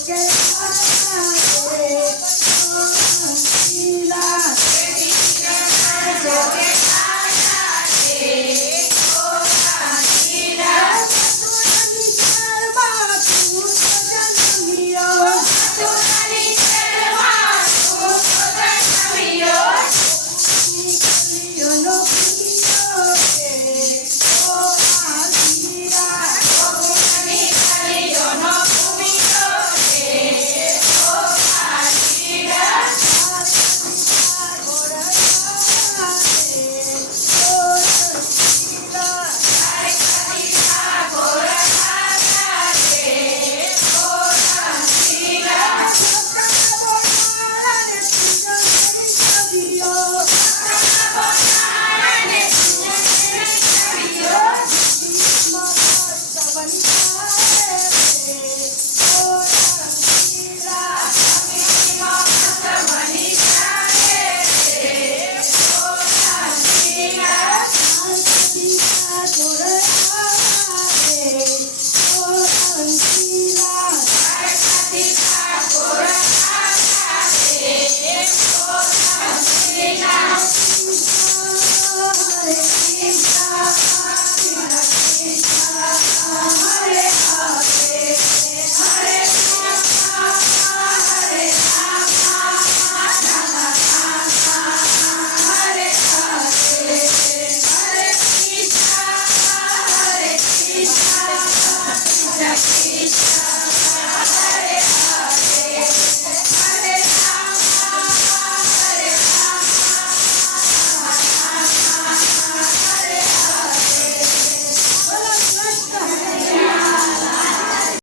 Hoşçakalın.